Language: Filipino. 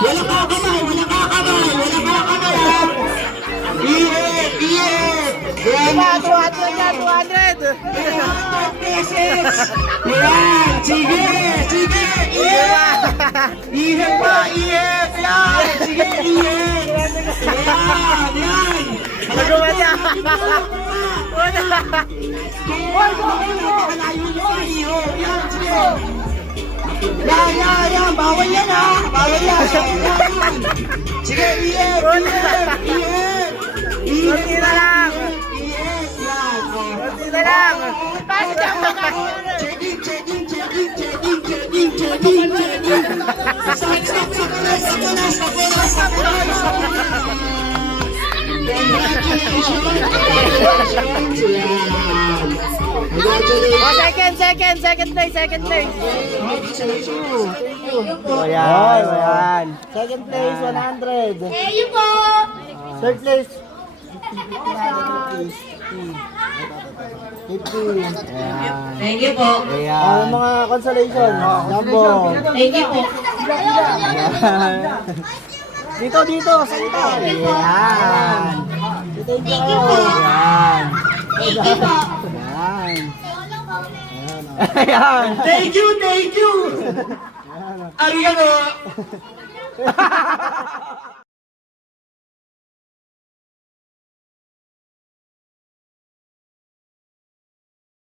Wala ka kamay, wala ka kamay, wala ka kamay. Yan, 200 na, 200. pesos. Yan, sige, sige, ihip pa, ihip, yan, sige, ihip. Yan, yan. Magawa niya. Una. Hoy, napakalayo mo, ihip, yan, sige. Yan, yan, yan, bawal yan ha, bawal yan. Yan. Sige, ihip, ihip, ihip. Kunti na lang. Ihip, yan, oh. Kunti na lang. Checking, checking, checking, checking, checking, checking, checking. Stop, stop, stop na, stop na, stop na, stop na. Congratulations, yan. Congratulations. Second place. Congratulations. Oh, yan. Second place, 100. Thank you po. Third place. 50. Thank you po. Ayan. Mga consolation. Jumbo. Thank you po. Dito. Sa ito. Ayan. Thank you po. Ayan. Thank you po. Ayan. Ayan. Thank you. Arigato.